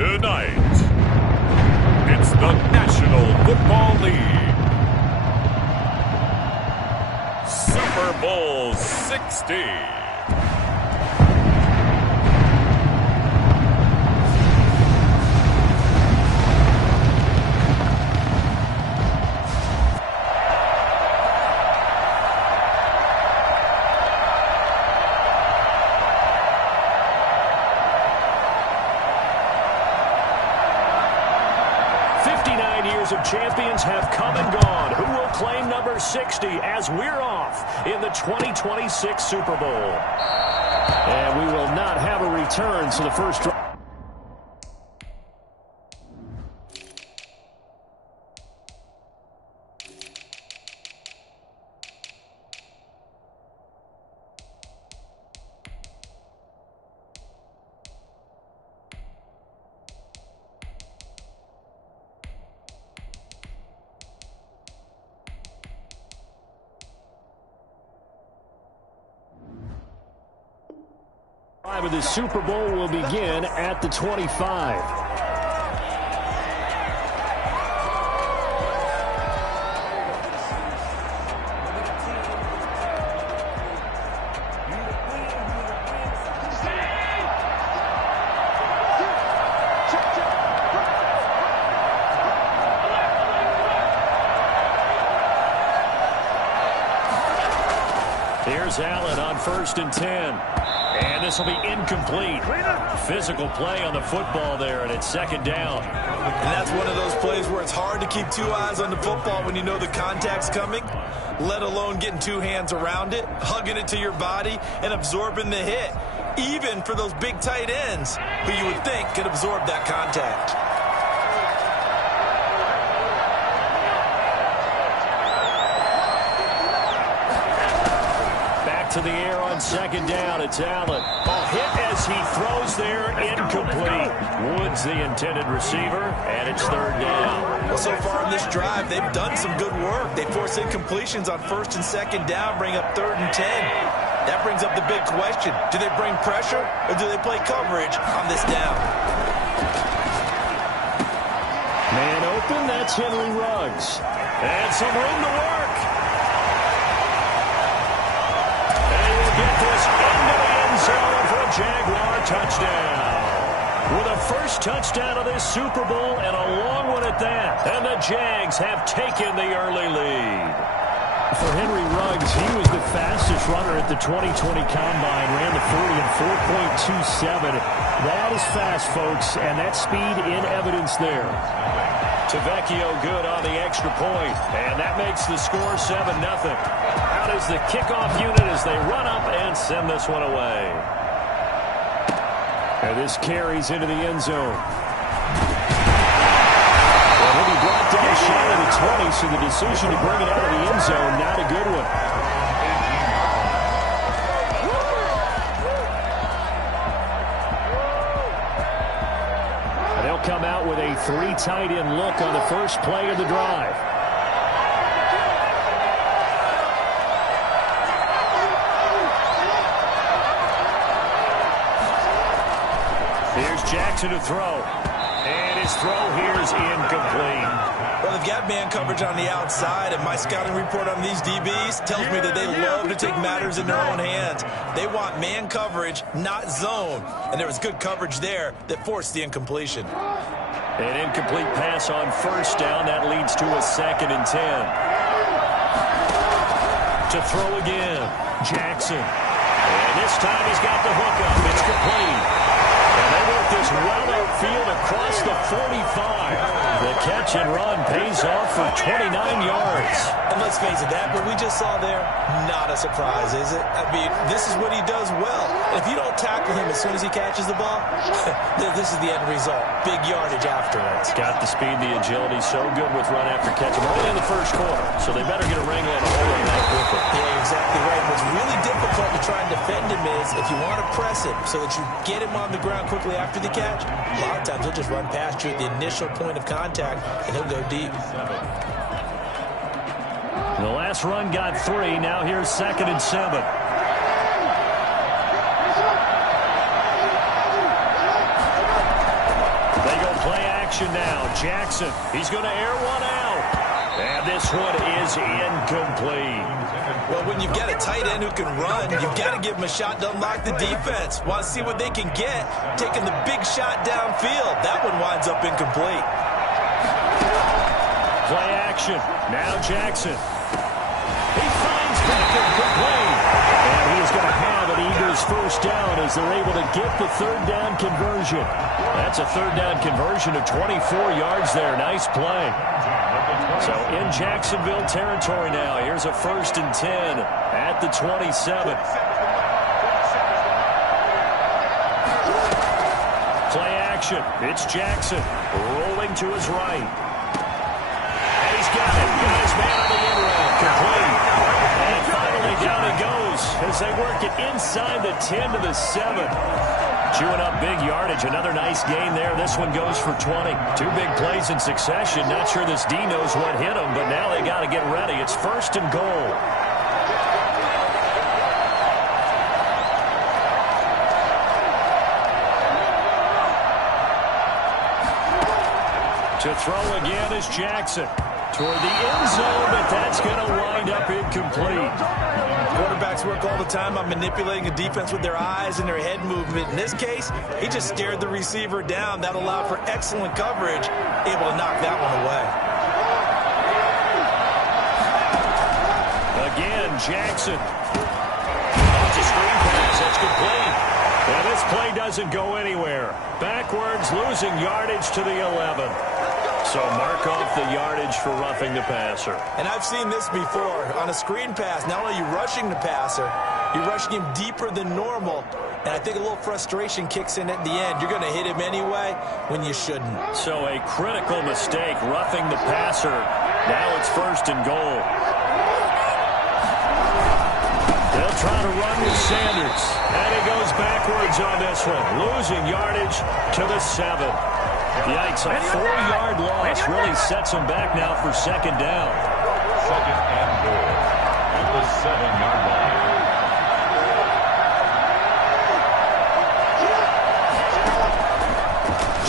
Tonight, it's the National Football League Super Bowl 60. 59 years of champions have come and gone. Who will claim number 60 as we're off in the 2026 Super Bowl? And we will not have a return to the first drive. Of the Super Bowl will begin at the 25. Here's Allen on 1st and 10. And this will be incomplete. Physical play on the football there, and it's 2nd down. And that's one of those plays where it's hard to keep 2 eyes on the football when you know the contact's coming, let alone getting 2 hands around it, hugging it to your body, and absorbing the hit, even for those big tight ends who you would think could absorb that contact. To the air on 2nd down. It's Allen. A hit as he throws there, incomplete. Woods the intended receiver, and it's 3rd down. Well, so far in this drive, they've done some good work. They force incompletions on 1st and 2nd down, bring up 3rd and 10. That brings up the big question. Do they bring pressure, or do they play coverage on this down? Man open, that's Henry Ruggs. And some room to work. Get this into the end zone for a Jaguar touchdown. With a first touchdown of this Super Bowl and a long one at that. And the Jags have taken the early lead. For Henry Ruggs, he was the fastest runner at the 2020 Combine. Ran the 40 in 4.27. That is fast, folks, and that speed in evidence there. Tavecchio good on the extra point, and that makes the score 7-0. Out is the kickoff unit as they run up and send this one away. And this carries into the end zone. And he'll be brought down shy of the 20, so the decision to bring it out of the end zone, not a good one. Come out with a 3 tight end look on the first play of the drive. Here's Jackson to throw. And his throw here is incomplete. Well, they've got man coverage on the outside, and my scouting report on these DBs tells me that they love to take matters in their own hands. They want man coverage, not zone. And there was good coverage there that forced the incompletion. An incomplete pass on 1st down. That leads to a 2nd and 10. To throw again, Jackson. And this time he's got the hook up. It's complete. And they work this well upfield across the 45. The catch and run pays off for 29 yards. And let's face it, that what we just saw there, not a surprise, is it? I mean, this is what he does well. If you don't tackle him as soon as he catches the ball, this is the end result. Big yardage afterwards. Got the speed, the agility, so good with run after catch. We're only in the first quarter, so they better get a wrangle on a whole on that quickly. Yeah, exactly right. What's really difficult to try and defend him is if you want to press him so that you get him on the ground quickly after the catch, a lot of times he'll just run past you at the initial point of contact, and he'll go deep. The last run got 3. Now here's 2nd and 7. They action now. Jackson, he's going to air one out. And this one is incomplete. Well, when you've got a tight end who can run, you've got to give him a shot to unlock the defense. Want to see what they can get, taking the big shot downfield. That one winds up incomplete. Play action. Now Jackson. He finds Beckham complete. And he's going to have an Eagles first down as they're able to get the third down conversion. That's a third down conversion of 24 yards there. Nice play. So in Jacksonville territory now. Here's a 1st and 10 at the 27. Play action. It's Jackson rolling to his right. And he's got it. Got his man on the end route. Complete. And finally down he goes as they work it inside the 10 to the 7. Chewing up big yardage. Another nice gain there. This one goes for 20. 2 big plays in succession. Not sure this D knows what hit him, but now they got to get ready. It's 1st and goal. To throw again is Jackson. Toward the end zone, but that's going to wind up incomplete. Quarterbacks work all the time on manipulating a defense with their eyes and their head movement. In this case, he just stared the receiver down. That allowed for excellent coverage, able to knock that one away. Again, Jackson. Launch a screen pass. That's complete. And this play doesn't go anywhere. Backwards, losing yardage to the 11. So mark off the yardage for roughing the passer. And I've seen this before. On a screen pass, not only are you rushing the passer, you're rushing him deeper than normal. And I think a little frustration kicks in at the end. You're going to hit him anyway when you shouldn't. So a critical mistake, roughing the passer. Now it's 1st and goal. They'll try to run with Sanders. And he goes backwards on this one. Losing yardage to the 7. Yikes, a 4-yard loss really sets him back now for 2nd down. 2nd and goal at the 7-yard line.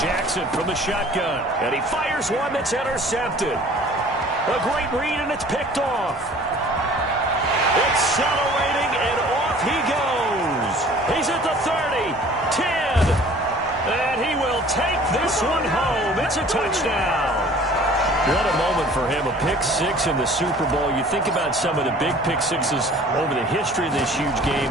Jackson from the shotgun. And he fires one that's intercepted. A great read, and it's picked off. Accelerating, and off he goes. He's at the 30, 10. And he will take this one home. It's a touchdown. What a moment for him. A pick 6 in the Super Bowl. You think about some of the big pick 6s over the history of this huge game.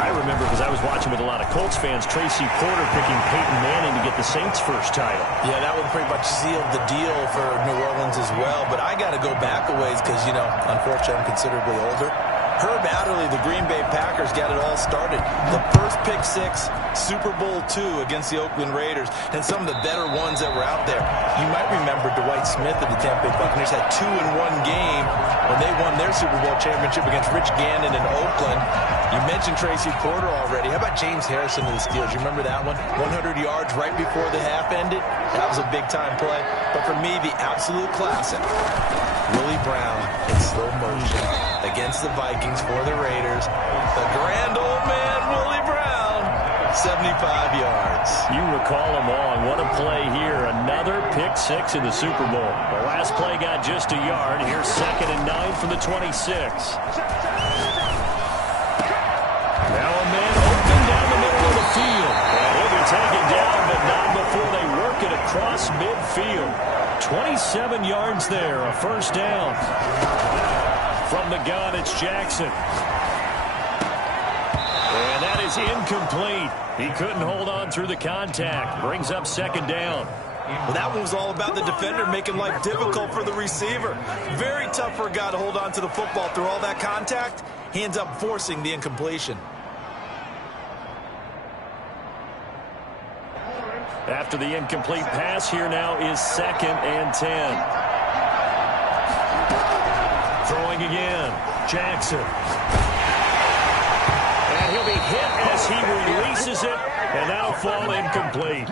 I remember, because I was watching with a lot of Colts fans, Tracy Porter picking Peyton Manning to get the Saints' first title. Yeah, that one pretty much sealed the deal for New Orleans as well. But I got to go back a ways because, unfortunately, I'm considerably older. Herb Adderley, the Green Bay Packers, got it all started. The first pick 6, Super Bowl II against the Oakland Raiders, and some of the better ones that were out there. You might remember Dwight Smith of the Tampa Bay Buccaneers had 2 in one game when they won their Super Bowl championship against Rich Gannon in Oakland. You mentioned Tracy Porter already. How about James Harrison of the Steelers? You remember that one? 100 yards right before the half ended. That was a big-time play. But for me, the absolute classic, Willie Brown in slow motion against the Vikings for the Raiders. The grand old man, Willie Brown, 75 yards. You recall them all. What a play here. Another pick 6 in the Super Bowl. The last play got just a yard. Here's 2nd and 9 from the 26. Now a man open down the middle of the field. And he'll be taken down, but not before they work it across midfield. 27 yards there, a 1st down. From the gun, it's Jackson. And that is incomplete. He couldn't hold on through the contact. Brings up 2nd down. Well, that one was all about the defender making life difficult for the receiver. Very tough for a guy to hold on to the football through all that contact. He ends up forcing the incompletion. After the incomplete pass, here now is 2nd and 10. Throwing again, Jackson. And he'll be hit as he releases it, and that'll fall incomplete.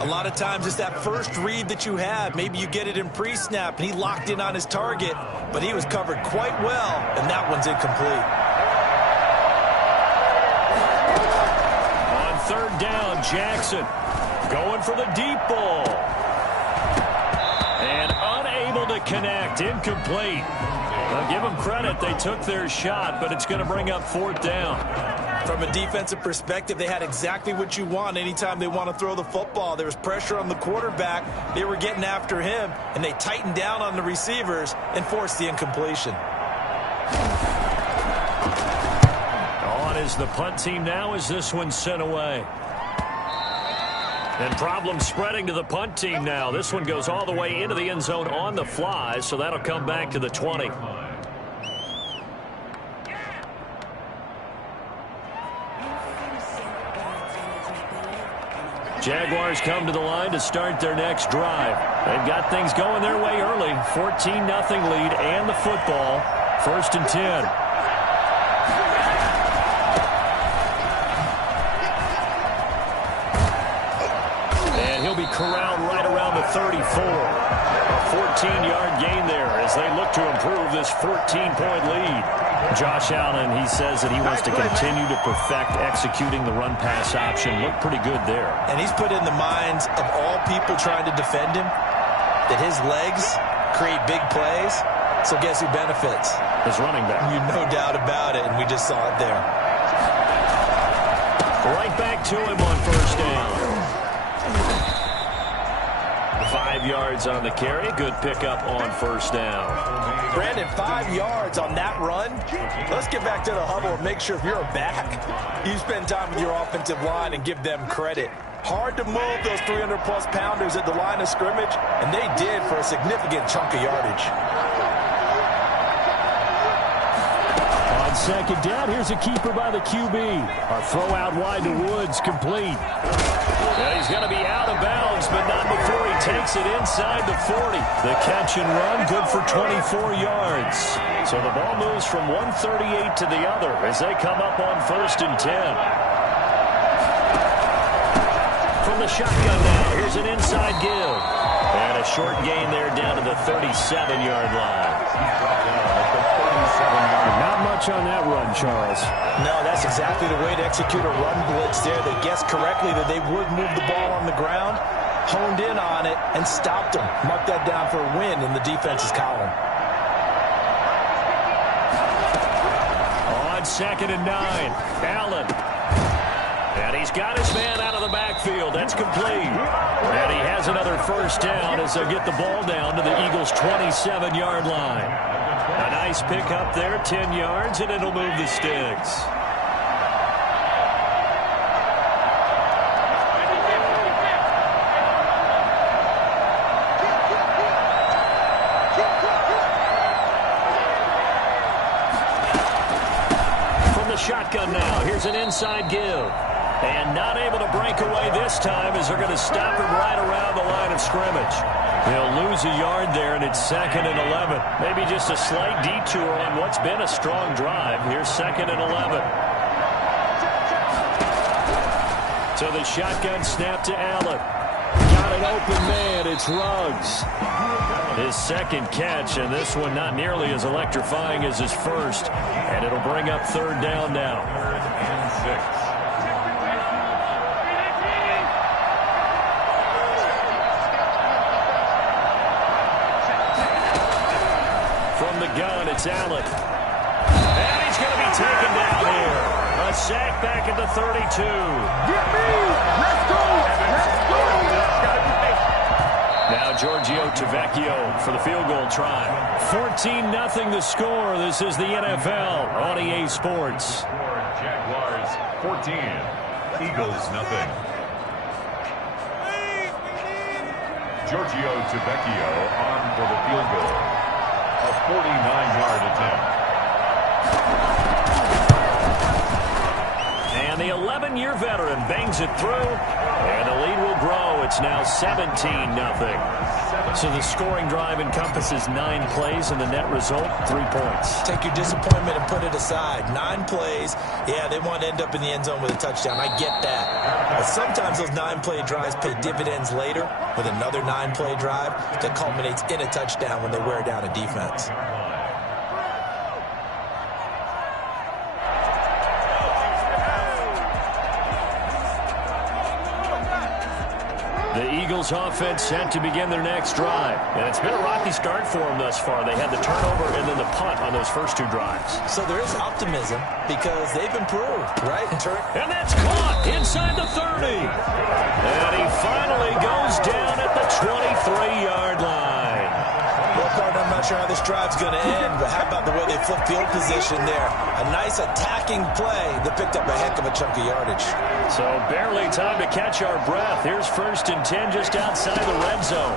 A lot of times it's that first read that you have. Maybe you get it in pre-snap, and he locked in on his target, but he was covered quite well, and that one's incomplete. On 3rd down, Jackson going for the deep ball. And unable to connect. Incomplete. Well, give them credit. They took their shot, but it's going to bring up 4th down. From a defensive perspective, they had exactly what you want anytime they want to throw the football. There was pressure on the quarterback. They were getting after him, and they tightened down on the receivers and forced the incompletion. On is the punt team now as this one's sent away. And problems spreading to the punt team now. This one goes all the way into the end zone on the fly, so that'll come back to the 20. Jaguars come to the line to start their next drive. They've got things going their way early. 14-0 lead and the football. 1st and 10. Corralled right around the 34. A 14-yard gain there as they look to improve this 14-point lead. Josh Allen, he says that he wants to continue to perfect executing the run-pass option. Looked pretty good there. And he's put in the minds of all people trying to defend him that his legs create big plays. So guess who benefits? His running back. You no doubt about it, and we just saw it there. Right back to him on 1st down. 5 yards on the carry. Good pickup on 1st down. Brandon, 5 yards on that run. Let's get back to the huddle and make sure if you're a back, you spend time with your offensive line and give them credit. Hard to move those 300-plus pounders at the line of scrimmage, and they did for a significant chunk of yardage. On 2nd down, here's a keeper by the QB. A throw out wide to Woods, complete. And he's going to be out of bounds, but not before he takes it inside the 40. The catch and run, good for 24 yards. So the ball moves from 138 to the other as they come up on 1st and 10. From the shotgun now, here's an inside give. And a short gain there down to the 37-yard line. Not much on that run, Charles. No, that's exactly the way to execute a run blitz there. They guessed correctly that they would move the ball on the ground, honed in on it, and stopped them. Mark that down for a win in the defense's column. On 2nd and 9, Allen. And he's got his man out of the backfield. That's complete. And he has another 1st down as they'll get the ball down to the Eagles' 27-yard line. A nice pickup there, 10 yards, and it'll move the sticks. From the shotgun now, here's an inside give. And not able to break away this time as they're going to stop him right around the line of scrimmage. He'll lose a yard there, and it's 2nd and 11. Maybe just a slight detour on what's been a strong drive. Here's 2nd and 11. So the shotgun snap to Allen. Got an open man. It's Ruggs. His 2nd catch, and this one not nearly as electrifying as his 1st. And it'll bring up 3rd down now. 3rd and 6. Gun, it's Allen. And he's going to be taken down here. A sack back at the 32. Get me! Let's go! Let's go! Now Giorgio Tavecchio for the field goal try. 14-0 the score. This is the NFL on EA Sports. Jaguars 14, Eagles nothing. Giorgio Tavecchio on for the field goal. A 49-yard attempt. And the 11-year veteran bangs it through, and the lead will grow. It's now 17-0. So the scoring drive encompasses 9 plays, and the net result, 3 points. Take your disappointment and put it aside. 9 plays. Yeah, they want to end up in the end zone with a touchdown. I get that. But sometimes those 9-play drives pay dividends later with another 9-play drive that culminates in a touchdown when they wear down a defense. The Eagles offense set to begin their next drive. And it's been a rocky start for them thus far. They had the turnover and then the punt on those first two drives. So there is optimism because they've improved, right? And that's caught inside the 30. And he finally goes down at the 23-yard line. Well, partner, I'm not sure how this drive's going to end, but how about the way they flipped field position there? A nice attacking play that picked up a heck of a chunk of yardage. So barely time to catch our breath. Here's 1st and 10 just outside the red zone.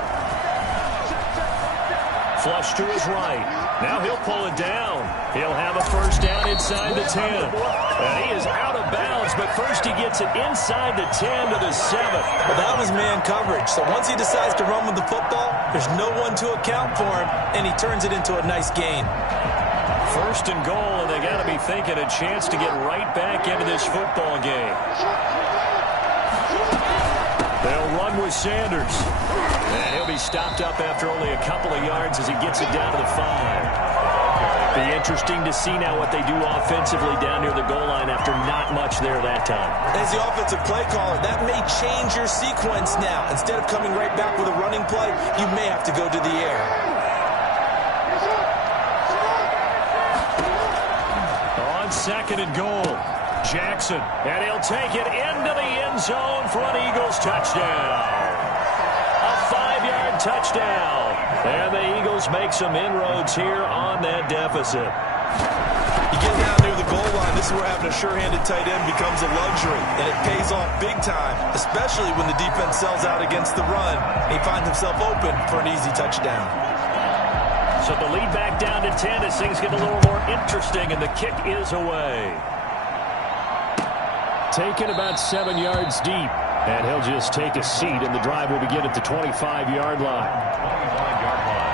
Flush to his right. Now he'll pull it down. He'll have a first down inside the 10. And he is out of bounds, but first he gets it inside the 10 to the 7. Well, that was man coverage. So once he decides to run with the football, there's no one to account for him, and he turns it into a nice gain. 1st and goal, and they got to be thinking a chance to get right back into this football game. They'll run with Sanders. And he'll be stopped up after only a couple of yards as he gets it down to the 5. Be interesting to see now what they do offensively down near the goal line after not much there that time. As the offensive play caller, that may change your sequence now. Instead of coming right back with a running play, you may have to go to the air. On 2nd and goal, Jackson. And he'll take it into the end zone for an Eagles touchdown. A 5-yard touchdown. And the Eagles make some inroads here on that deficit. You get down near the goal line, this is where having a sure-handed tight end becomes a luxury. And it pays off big time, especially when the defense sells out against the run. And he finds himself open for an easy touchdown. So the lead back down to 10 as things get a little more interesting, and the kick is away. Taken about 7 yards deep, and he'll just take a seat, and the drive will begin at the 25-yard line. 25-yard line.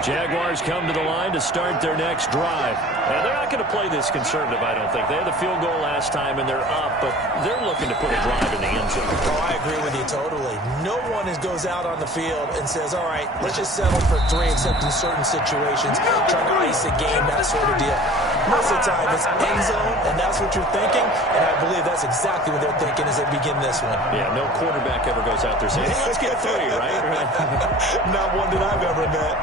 Jaguars come to the line to start their next drive. And they're not going to play this conservative, I don't think. They had the field goal last time, and they're up, but they're looking to put a drive in the end zone. Oh, I agree with you totally. No one goes out on the field and says, all right, let's just settle for 3, except in certain situations, trying to ice a game, that sort of deal. Most of the time, it's end zone, and that's what you're thinking, and I believe that's exactly what they're thinking as they begin this one. Yeah, no quarterback ever goes out there saying, hey, let's get 3, right? Not one that I've ever met.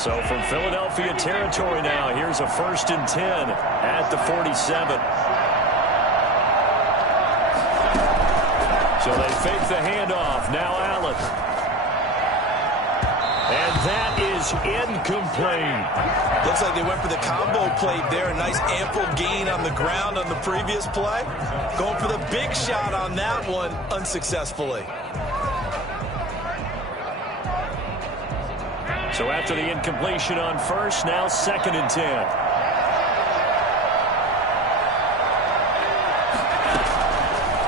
So from Philadelphia territory now, here's a 1st and 10 at the 47. So they fake the handoff. Now Allen. And that is incomplete. Looks like they went for the combo plate there. A nice ample gain on the ground on the previous play. Going for the big shot on that one unsuccessfully. So after the incompletion on 1st, now 2nd and 10.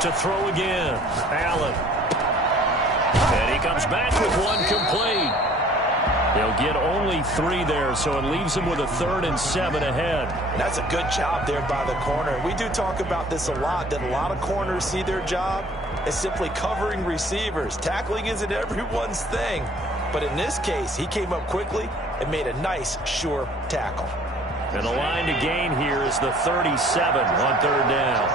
To throw again, Allen. And he comes back with one complete. He'll get only 3 there, so it leaves him with a 3rd and 7 ahead. That's a good job there by the corner. We do talk about this a lot, that a lot of corners see their job as simply covering receivers. Tackling isn't everyone's thing. But in this case, he came up quickly and made a nice, sure tackle. And the line to gain here is the 37 on 3rd down.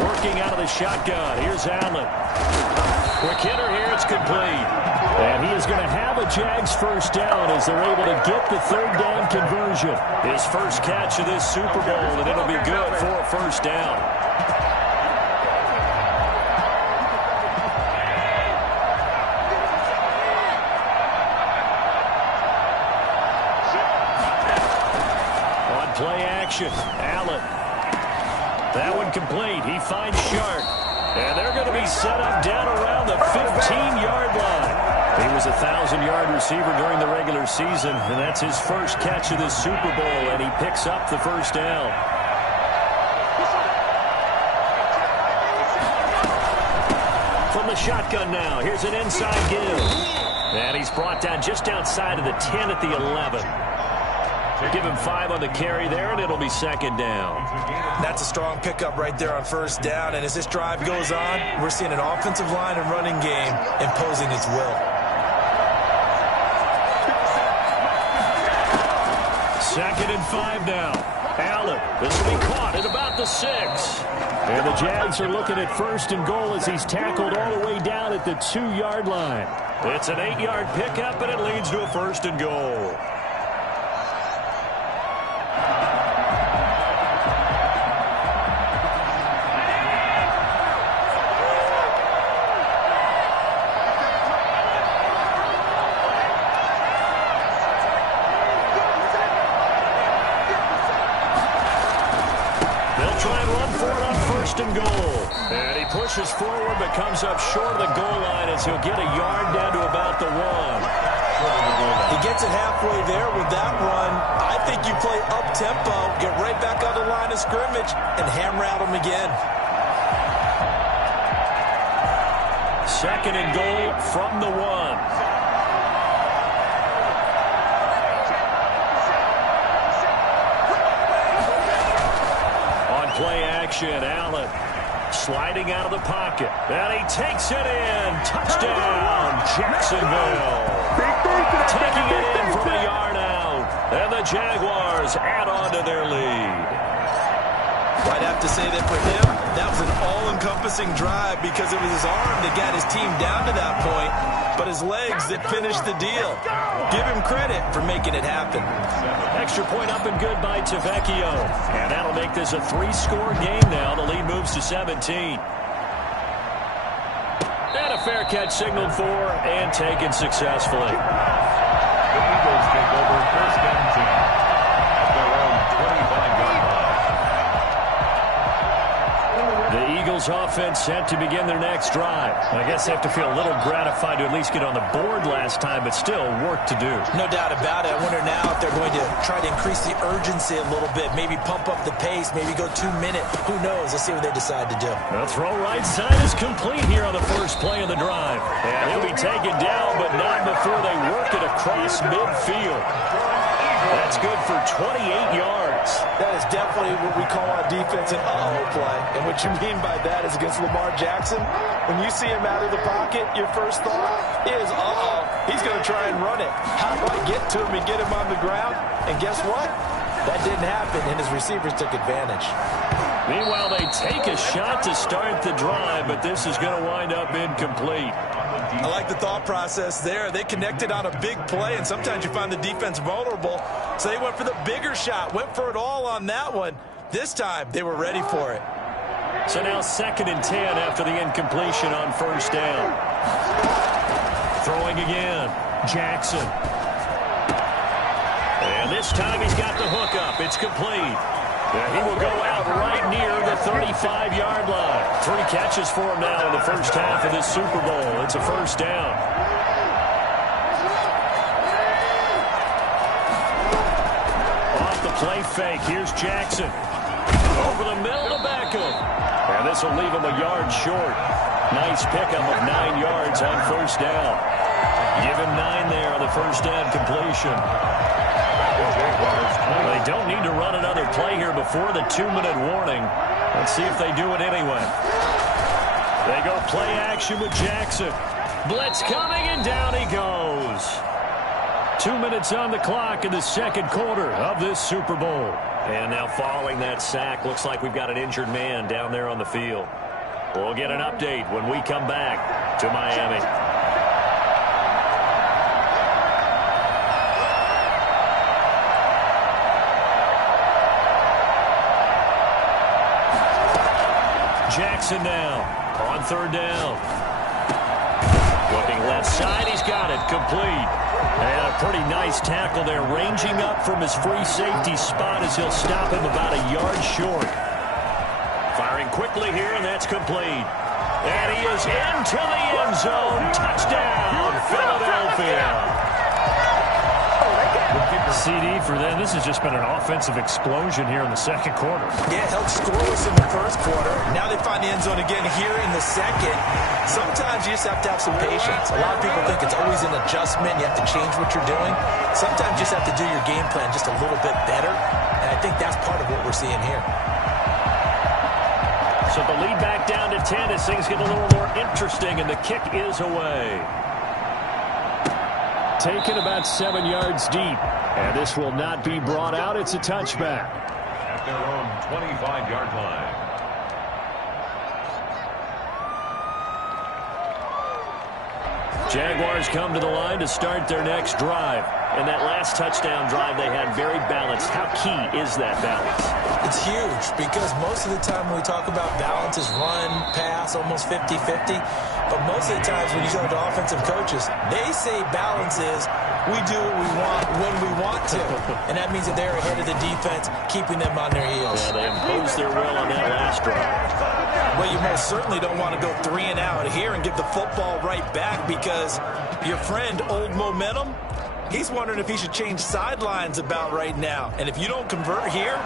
Working out of the shotgun. Here's Allen. Quick hitter here. It's complete. And he is going to have a Jags first down as they're able to get the 3rd down conversion. His first catch of this Super Bowl, and it'll be good for a first down. Play action. Allen. That one complete. He finds Sharp. And they're going to be set up down around the 15-yard line. He was a 1,000-yard receiver during the regular season, and that's his first catch of this Super Bowl, and he picks up the first down. From the shotgun now, here's an inside give. And he's brought down just outside of the 10 at the 11. Give him 5 on the carry there, and it'll be second down. That's a strong pickup right there on first down. And as this drive goes on, we're seeing an offensive line and running game imposing its will. Second and 5 now. Allen, this will be caught at about the 6. And the Jags are looking at first and goal as he's tackled all the way down at the 2-yard line. It's an 8-yard pickup, and it leads to a first and goal. And goal. And he pushes forward, but comes up short of the goal line as he'll get a yard down to about the 1. He gets it halfway there with that run. I think you play up-tempo, get right back on the line of scrimmage, and hammer at him again. Second and goal from the 1. Play action, Allen sliding out of the pocket, and he takes it in. Touchdown, Jacksonville. Taking it in from a yard out, and the Jaguars add on to their lead. I'd have to say that for him, that was an all-encompassing drive because it was his arm that got his team down to that point, but his legs that finished the deal. Give him credit for making it happen. Extra point up and good by Tavecchio. And that'll make this a 3-score game now. The lead moves to 17. And a fair catch signaled for and taken successfully. The Eagles take over first and 10 at their own 25-yard line. The Eagles offense set to begin their next drive. I guess they have to feel a little gratified to at least get on the board last time, but still work to do. No doubt about it. I wonder now if they're going to try to increase the urgency a little bit, maybe pump up the pace, maybe go 2-minute. Who knows? Let's see what they decide to do. The throw right side is complete here on the first play of the drive. And he'll be taken down, but not before they work it across midfield. That's good for 28 yards. That is definitely what we call on defense an uh-oh play. And what you mean by that is against Lamar Jackson, when you see him out of the pocket, your first thought is, uh-oh, he's going to try and run it. How do I get to him and get him on the ground? And guess what? That didn't happen, and his receivers took advantage. Meanwhile, they take a shot to start the drive, but this is going to wind up incomplete. I like the thought process there. They connected on a big play, and sometimes you find the defense vulnerable. So they went for the bigger shot, went for it all on that one. This time, they were ready for it. So now 2nd and 10 after the incompletion on first down. Throwing again, Jackson. And this time he's got the hook up. It's complete. And he will go out right near the 35-yard line. 3 catches for him now in the first half of this Super Bowl. It's a first down. Off the play fake. Here's Jackson. Over the middle to Beckham. And this will leave him a yard short. Nice pickup of 9 yards on first down. Give him 9 there on the first down completion. They don't need to run another play here before the 2-minute warning. Let's see if they do it anyway. They go play action with Jackson. Blitz coming, and down he goes. 2 minutes on the clock in the second quarter of this Super Bowl. And now following that sack, looks like we've got an injured man down there on the field. We'll get an update when we come back to Miami. Jackson now on third down. Looking left side, he's got it complete. And a pretty nice tackle there, ranging up from his free safety spot as he'll stop him about a yard short. Firing quickly here, and that's complete. And he is into the end zone. Touchdown, Philadelphia. CD for them. This has just been an offensive explosion here in the second quarter. Yeah, held scoreless in the first quarter. Now they find the the end zone again here in the second. Sometimes you just have to have some patience. A lot of people think it's always an adjustment. You have to change what you're doing. Sometimes you just have to do your game plan just a little bit better, and I think that's part of what we're seeing here. So the lead back down to 10 as things get a little more interesting, and the kick is away. Taken about 7 yards deep, and this will not be brought out. It's a touchback. At their own 25-yard line. Jaguars come to the line to start their next drive. And that last touchdown drive they had very balanced. How key is that balance? It's huge because most of the time when we talk about balance is run, pass, almost 50-50. But most of the times when you talk to offensive coaches, they say balance is we do what we want when we want to. And that means that they're ahead of the defense, keeping them on their heels. Yeah, they imposed their will on that last drive. Well, you most certainly don't want to go 3 and out here and give the football right back because your friend, Old Momentum, he's wondering if he should change sidelines about right now. And if you don't convert here,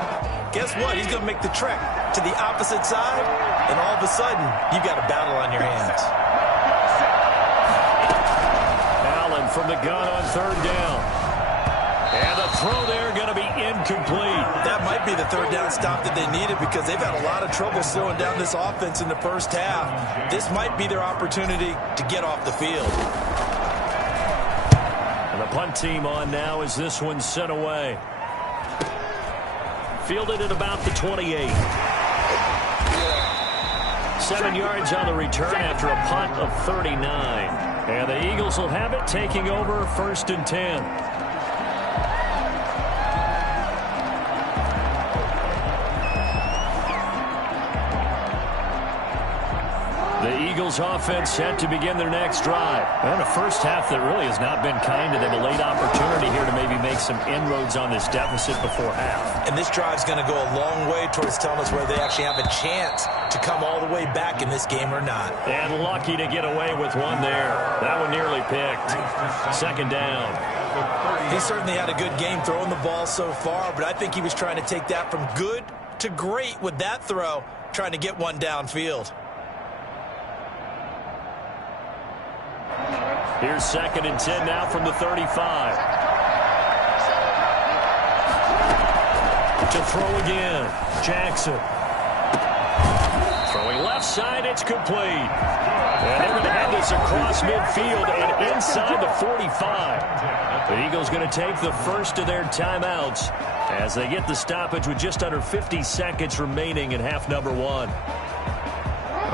guess what? He's going to make the trek to the opposite side, and all of a sudden, you've got a battle on your hands. Allen from the gun on 3rd down. And the throw there going to be incomplete. That might be the 3rd down stop that they needed because they've had a lot of trouble slowing down this offense in the first half. This might be their opportunity to get off the field. And the punt team on now as this one's sent away. Fielded at about the 28. 7 yards on the return after a punt of 39. And the Eagles will have it, taking over 1st and 10. The Eagles offense set to begin their next drive. And a first half that really has not been kind to them. A late opportunity here to maybe make some inroads on this deficit before half. And this drive's going to go a long way towards telling us whether they actually have a chance to come all the way back in this game or not. And lucky to get away with one there. That one nearly picked. 2nd down. He certainly had a good game throwing the ball so far, but I think he was trying to take that from good to great with that throw, trying to get one downfield. Here's 2nd and 10 now from the 35. To throw again. Jackson. Throwing left side, it's complete. And they're going to have this across midfield and inside the 45. The Eagles going to take the first of their timeouts as they get the stoppage with just under 50 seconds remaining in half number 1.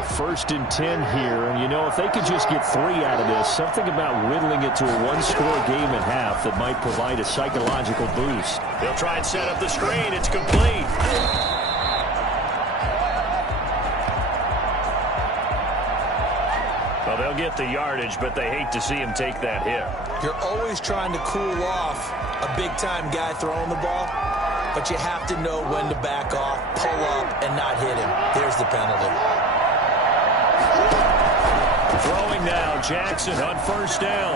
1st and 10 here, and you know, if they could just get 3 out of this, something about whittling it to a 1-score game at half that might provide a psychological boost. They'll try and set up the screen. It's complete. Well, they'll get the yardage, but they hate to see him take that hit. You're always trying to cool off a big-time guy throwing the ball, but you have to know when to back off, pull up, and not hit him. There's the penalty. Throwing now, Jackson on 1st down.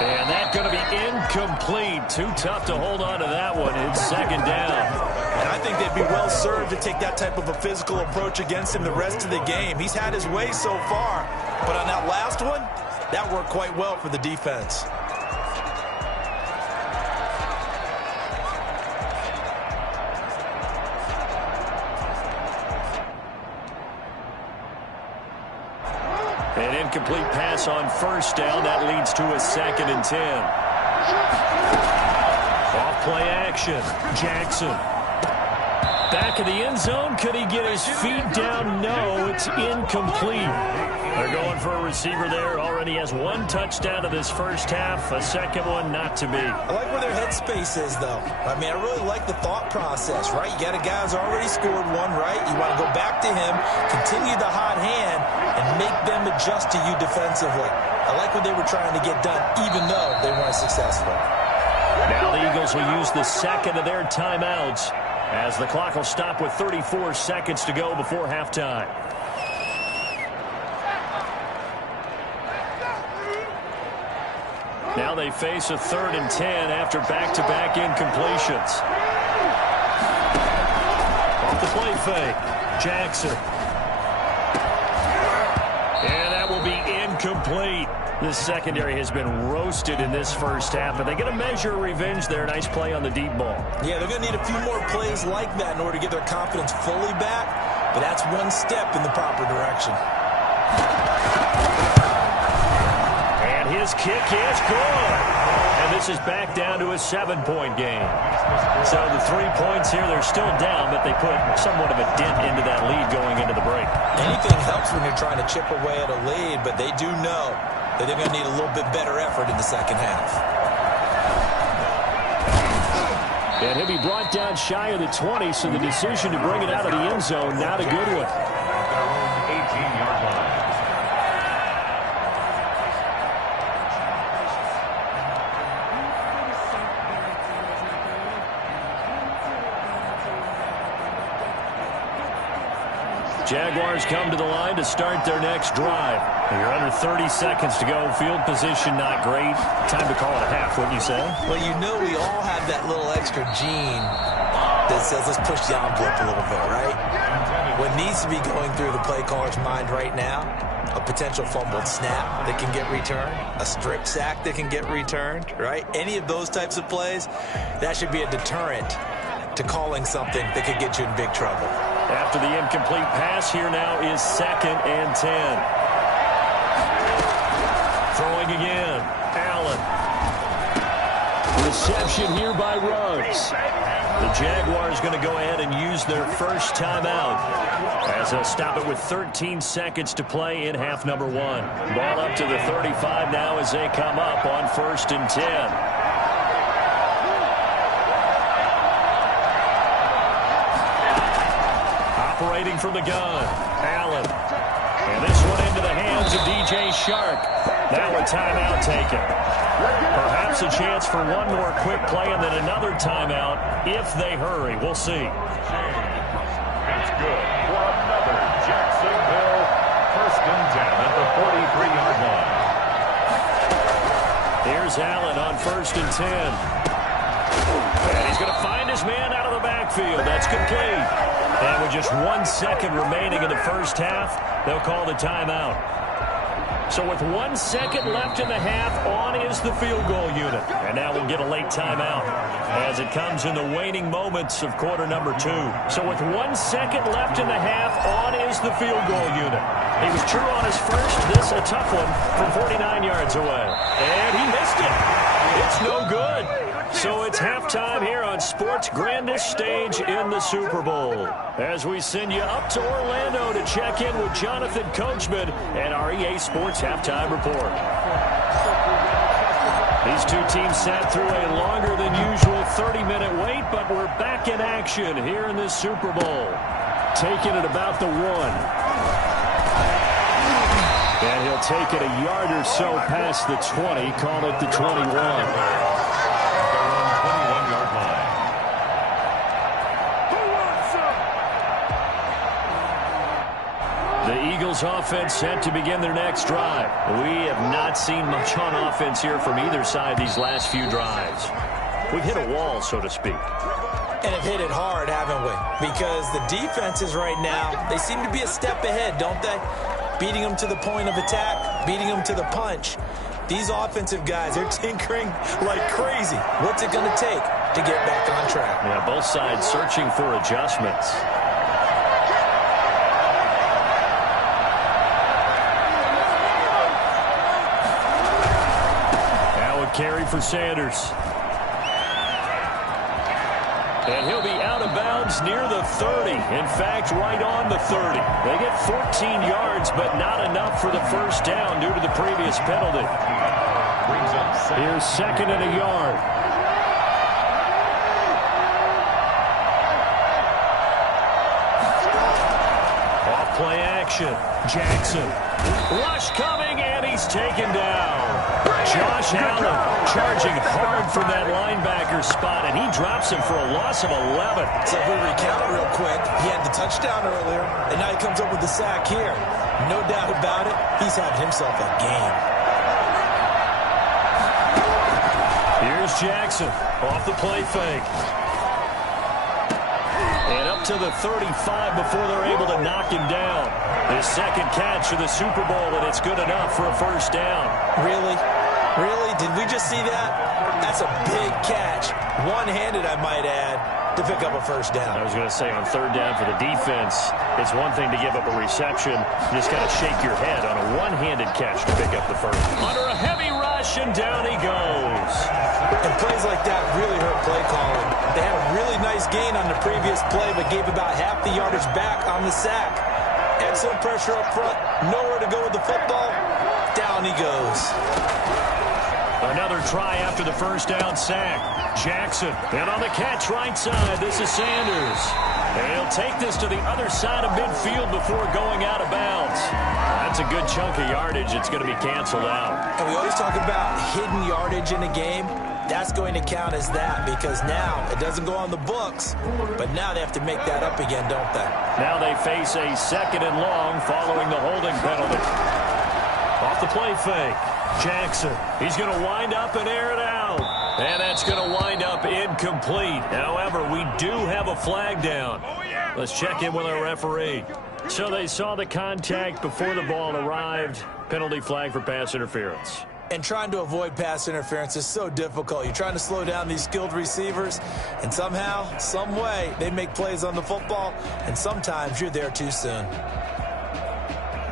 And that's going to be incomplete. Too tough to hold on to that one. It's 2nd down. And I think they'd be well served to take that type of a physical approach against him the rest of the game. He's had his way so far, but on that last one, that worked quite well for the defense. An incomplete pass on 1st down. That leads to a 2nd and 10. Off play action. Jackson. Back of the end zone. Could he get his feet down? No, it's incomplete. They're going for a receiver there. Already has 1 touchdown of this first half. A 2nd one not to be. I like where their headspace is, though. I mean, I really like the thought process, right? You got a guy who's already scored 1, right? You want to go back to him, continue the hot hand, and make them adjust to you defensively. I like what they were trying to get done, even though they weren't successful. Now the Eagles will use the 2nd of their timeouts as the clock will stop with 34 seconds to go before halftime. Now they face a 3rd and 10 after back-to-back incompletions. Off the play fake. Jackson. incomplete. This secondary has been roasted in this first half, but they get a measure of revenge there. Nice play on the deep ball. Yeah, they're going to need a few more plays like that in order to get their confidence fully back, but that's one step in the proper direction. And his kick is good. And this is back down to a 7-point game. So the 3 points here, they're still down, but they put somewhat of a dent into that lead going into the break. Anything helps when you're trying to chip away at a lead, but they do know that they're going to need a little bit better effort in the second half. And he'll be brought down shy of the 20, so the decision to bring it out of the end zone, not a good one. Their own 18-yard line. Jaguars come to the line to start their next drive. You're under 30 seconds to go. Field position not great. Time to call it a half, wouldn't you say? Well, you know we all have that little extra gene that says let's push the envelope a little bit, right? What needs to be going through the play caller's mind right now, a potential fumbled snap that can get returned, a strip sack that can get returned, right? Any of those types of plays, that should be a deterrent to calling something that could get you in big trouble. After the incomplete pass, here now is 2nd and 10. Throwing again. Allen. Reception here by Ruggs. The Jaguars going to go ahead and use their first timeout as they'll stop it with 13 seconds to play in half number 1. Ball up to the 35 now as they come up on 1st and 10. Operating from the gun, Allen. And this one into the hands of DJ Shark. Now a timeout taken. Perhaps a chance for one more quick play and then another timeout if they hurry. We'll see. It's good for another Jacksonville 1st and 10 at the 43-yard line. Here's Allen on 1st and 10. And he's going to find his man out of the backfield. That's complete. And with just 1 second remaining in the first half, they'll call the timeout. So with 1 second left in the half, on is the field goal unit. And now we'll get a late timeout as it comes in the waning moments of quarter number 2. So with 1 second left in the half, on is the field goal unit. He was true on his first. This a tough one from 49 yards away. And he missed it. It's no good. So it's halftime here on sports' grandest stage in the Super Bowl. As we send you up to Orlando to check in with Jonathan Coachman and our EA Sports Halftime Report. These two teams sat through a longer than usual 30-minute wait, but we're back in action here in this Super Bowl. Taking it about the 1. And he'll take it a yard or so past the 20, call it the 21. The Eagles offense set to begin their next drive. We have not seen much on offense here from either side these last few drives. We've hit a wall, so to speak. And have hit it hard, haven't we? Because the defenses right now, they seem to be a step ahead, don't they? Beating them to the point of attack, beating them to the punch. These offensive guys are tinkering like crazy. What's it going to take to get back on track? Yeah, both sides searching for adjustments. Carry for Sanders. And he'll be out of bounds near the 30. In fact, right on the 30. They get 14 yards, but not enough for the first down due to the previous penalty. Here's 2nd and a yard. Off play action. Jackson. Rush coming, and he's taken down. Josh Allen charging hard from that linebacker spot, and he drops him for a loss of 11. So if we recount it real quick, he had the touchdown earlier, and now he comes up with the sack here. No doubt about it, he's having himself a game. Here's Jackson off the play fake. And up to the 35 before they're able to knock him down. His second catch of the Super Bowl, and it's good enough for a first down. Really? Really? Did we just see that? That's a big catch. One-handed, I might add, to pick up a first down. I was going to say, on third down for the defense, it's one thing to give up a reception. You just got to shake your head on a one-handed catch to pick up the first. Under a heavy rush, and down he goes. And plays like that really hurt play calling. They had a really nice gain on the previous play, but gave about half the yardage back on the sack. Excellent pressure up front. Nowhere to go with the football. Down he goes. Another try after the first down sack. Jackson. And on the catch right side, this is Sanders. And he'll take this to the other side of midfield before going out of bounds. That's a good chunk of yardage. It's going to be canceled out. And we always talk about hidden yardage in a game. That's going to count as that because now it doesn't go on the books, but now they have to make that up again, don't they? Now they face a second and long following the holding penalty. Off the play fake. Jackson. He's going to wind up and air it out. And that's going to wind up incomplete. However, we do have a flag down. Let's check in with our referee. So they saw the contact before the ball arrived. Penalty flag for pass interference. And trying to avoid pass interference is so difficult. You're trying to slow down these skilled receivers, and somehow, some way, they make plays on the football, and sometimes you're there too soon.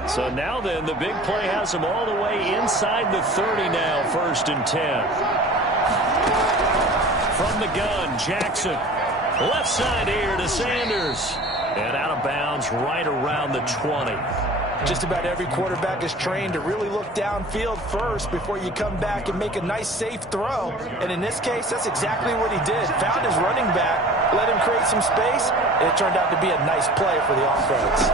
So now then, the big play has them all the way inside the 30 now, 1st and 10. From the gun, Jackson. Left side here to Sanders. And out of bounds right around the 20. Just about every quarterback is trained to really look downfield first before you come back and make a nice, safe throw. And in this case, that's exactly what he did. Found his running back, let him create some space, and it turned out to be a nice play for the offense.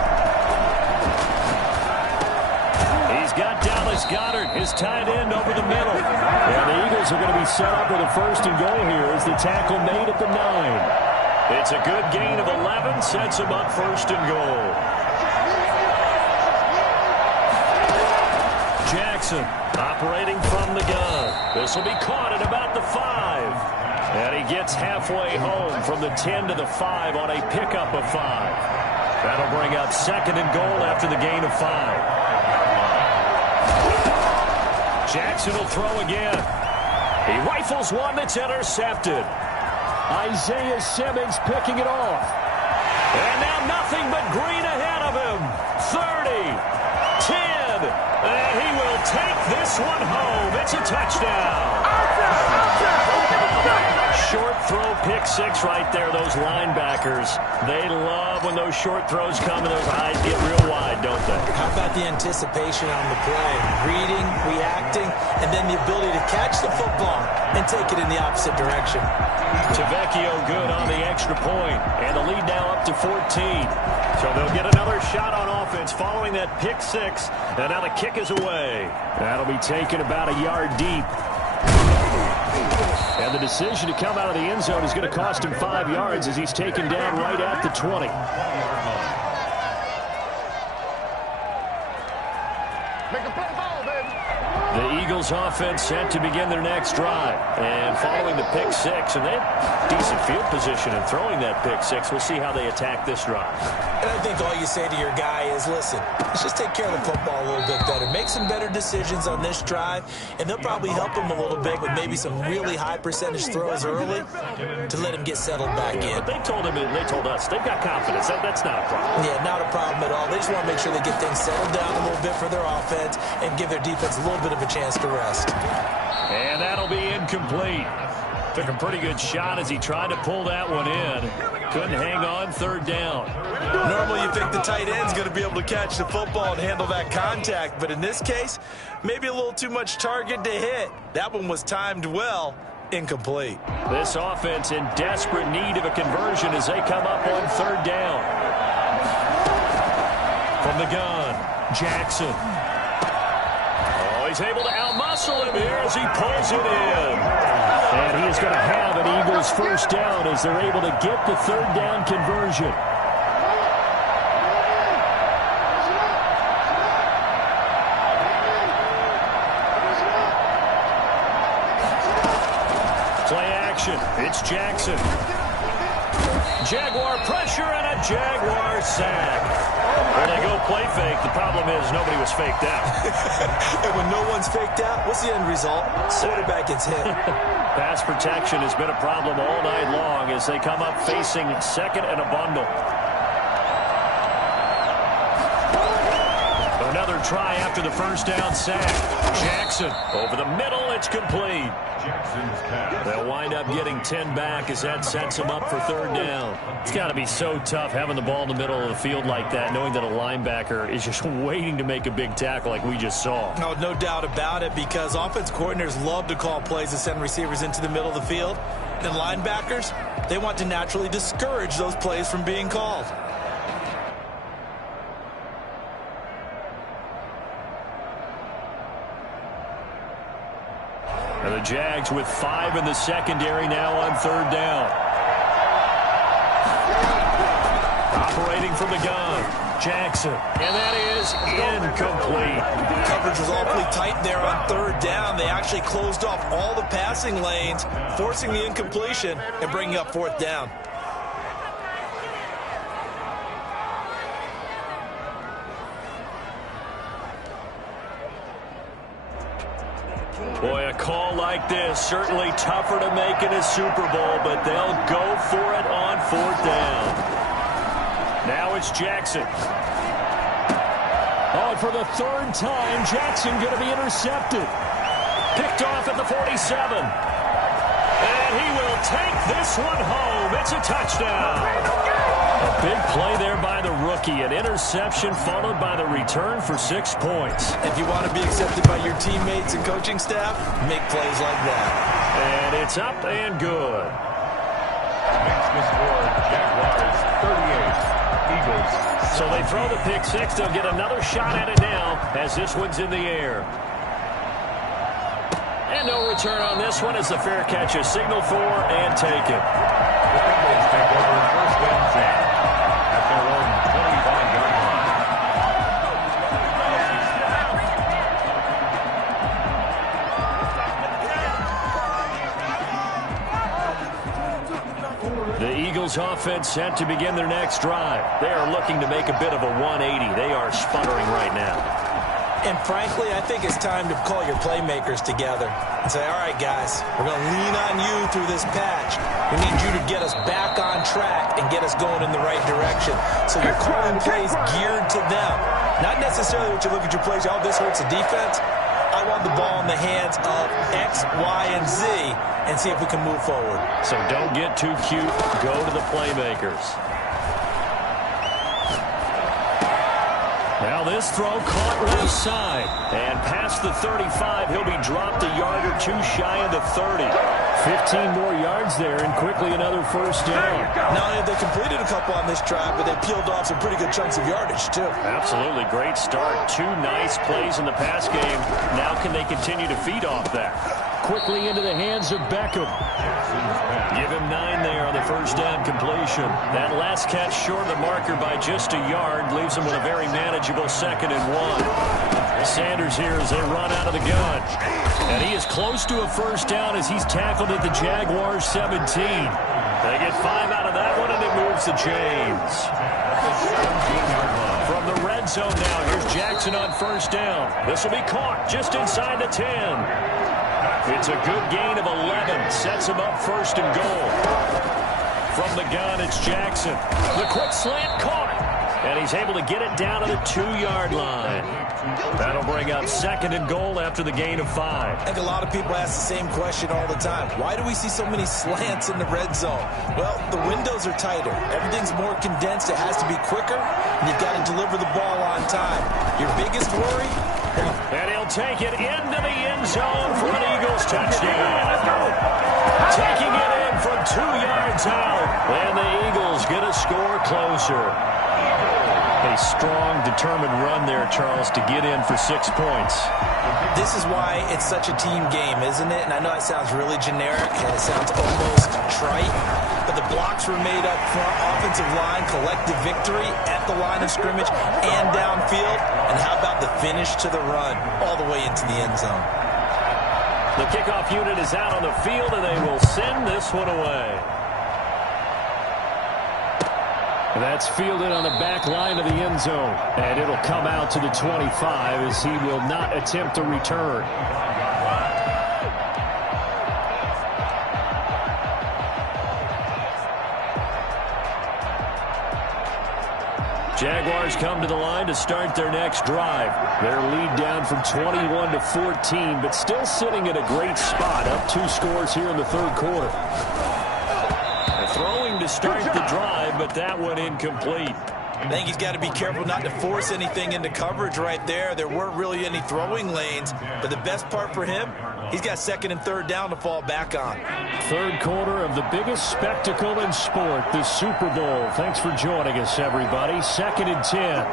He's got Dallas Goedert, his tight end, over the middle. And the Eagles are going to be set up with a 1st and goal here as the tackle made at the 9. It's a good gain of 11, sets him up 1st and goal. Jackson operating from the gun. This will be caught at about the 5. And he gets halfway home from the 10 to the 5 on a pickup of 5. That'll bring up 2nd and goal after the gain of 5. Jackson will throw again. He rifles one that's intercepted. Isaiah Simmons picking it off. And now nothing but green ahead of him. 30, 10, and he will take this one home. It's a touchdown. Short throw, pick 6 right there. Those linebackers, they love when those short throws come and those eyes get real wide, don't they? How about the anticipation on the play? Reading, reacting, and then the ability to catch the football and take it in the opposite direction. Tavecchio good on the extra point, and the lead now up to 14. So they'll get another shot on offense following that pick 6, and now the kick is away. That'll be taken about a yard deep. And the decision to come out of the end zone is going to cost him 5 yards as he's taken down right at the 20. Make a play ball, baby. The Eagles offense set to begin their next drive. And following the pick 6, and they have decent field position in throwing that pick 6. We'll see how they attack this drive. And I think all you say to your guy is, listen, let's just take care of the football a little bit better. Make some better decisions on this drive, and they'll probably help him a little bit with maybe some really high percentage throws early to let him get settled back in. But they told us, they've got confidence. That's not a problem. Yeah, not a problem at all. They just want to make sure they get things settled down a little bit for their offense and give their defense a little bit of a chance to rest. And that'll be incomplete. Took a pretty good shot as he tried to pull that one in. Couldn't hang on, 3rd down. Normally you think the tight end's going to be able to catch the football and handle that contact, but in this case, maybe a little too much target to hit. That one was timed well. Incomplete. This offense in desperate need of a conversion as they come up on 3rd down. From the gun, Jackson. Oh, he's able to outmuscle him here as he pulls it in. And he is going to have an Eagles 1st down as they're able to get the 3rd down conversion. Play action. It's Jackson. Jaguar pressure and a Jaguar sack. When they go play fake, the problem is nobody was faked out. And when no one's faked out, what's the end result? Quarterback gets hit. Pass protection has been a problem all night long as they come up facing second and a bundle. Another try after the first down sack. Jackson over the middle. It's complete. They'll wind up getting 10 back as that sets them up for third down. It's got to be so tough having the ball in the middle of the field like that, knowing that a linebacker is just waiting to make a big tackle like we just saw. No doubt about it, because offense coordinators love to call plays to send receivers into the middle of the field. And linebackers, they want to naturally discourage those plays from being called. And the Jags with 5 in the secondary now on third down. Operating from the gun, Jackson. And that is incomplete. Coverage was awfully tight there on third down. They actually closed off all the passing lanes, forcing the incompletion and bringing up fourth down. Boy, a call like this, certainly tougher to make in a Super Bowl, but they'll go for it on fourth down. Now it's Jackson. Oh, for the third time, Jackson going to be intercepted. Picked off at the 47. And he will take this one home. It's a touchdown. A big play there by the rookie. An interception followed by the return for 6 points. If you want to be accepted by your teammates and coaching staff, make plays like that. And it's up and good. Makes the score Jaguars 38, Eagles. So they throw the pick six. They'll get another shot at it now as this one's in the air. And no return on this one as the fair catch is signaled for and taken. The Eagles take over first and 10 at their own 25-yard line. The Eagles offense set to begin their next drive. They are looking to make a bit of a 180. They are sputtering right now. And frankly, I think it's time to call your playmakers together and say, all right, guys, we're going to lean on you through this patch. We need you to get us back on track and get us going in the right direction. So you're calling plays geared to them. Not necessarily what you look at your plays, oh, this hurts the defense. I want the ball in the hands of X, Y, and Z and see if we can move forward. So don't get too cute. Go to the playmakers. Now this throw caught left side. And past the 35, he'll be dropped a yard or two shy of the 30. 15 more yards there and quickly another first down. Not only have they completed a couple on this drive, but they peeled off some pretty good chunks of yardage, too. Absolutely. Great start. 2 nice plays in the pass game. Now can they continue to feed off that? Quickly into the hands of Beckham. Give him 9 there on the first down completion. That last catch short of the marker by just a yard leaves him with a very manageable 2nd and 1. Sanders here as they run out of the gun. And he is close to a first down as he's tackled at the Jaguars 17. They get 5 out of that one and it moves the chains. From the red zone now, here's Jackson on first down. This will be caught just inside the 10. It's a good gain of 11. Sets him up first and goal. From the gun, it's Jackson. The quick slant caught. And he's able to get it down to the 2-yard line. That'll bring up 2nd and goal after the gain of 5. I think a lot of people ask the same question all the time. Why do we see so many slants in the red zone? Well, the windows are tighter. Everything's more condensed. It has to be quicker. And you've got to deliver the ball on time. Your biggest worry? And he'll take it into the end zone for an Eagles touchdown. Taking it in from 2 yards out. And the Eagles get a score closer. A strong, determined run there, Charles, to get in for 6 points. This is why it's such a team game, isn't it? And I know it sounds really generic and it sounds almost trite, but the blocks were made up front, offensive line, collective victory at the line of scrimmage and downfield. And how about the finish to the run all the way into the end zone? The kickoff unit is out on the field, and they will send this one away. That's fielded on the back line of the end zone. And it'll come out to the 25 as he will not attempt to return. Jaguars come to the line to start their next drive. Their lead down from 21 to 14, but still sitting at a great spot, up 2 scores here in the third quarter. Throwing to start the drive, but that one incomplete. I think he's got to be careful not to force anything into coverage right there. There weren't really any throwing lanes, but the best part for him, he's got second and third down to fall back on. Third quarter of the biggest spectacle in sport, the Super Bowl. Thanks for joining us, everybody. 2nd and 10.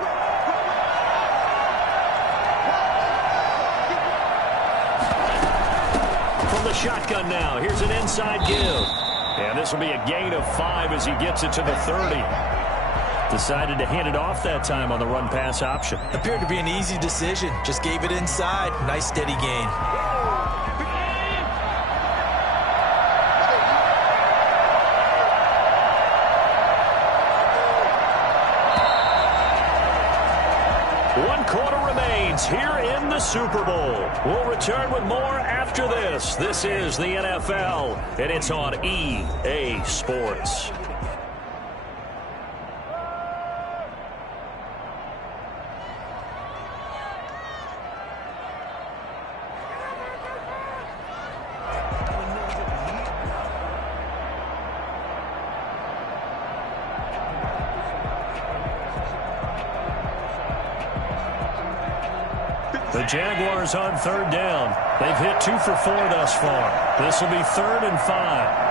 From the shotgun now, here's an inside give. And this will be a gain of 5 as he gets it to the 30. Decided to hand it off that time on the run-pass option. Appeared to be an easy decision. Just gave it inside. Nice steady gain. One quarter remains here in the Super Bowl. We'll return with more after this. This is the NFL, and it's on EA Sports. The Jaguars on third down. They've hit 2 for 4 thus far. This will be 3rd and 5.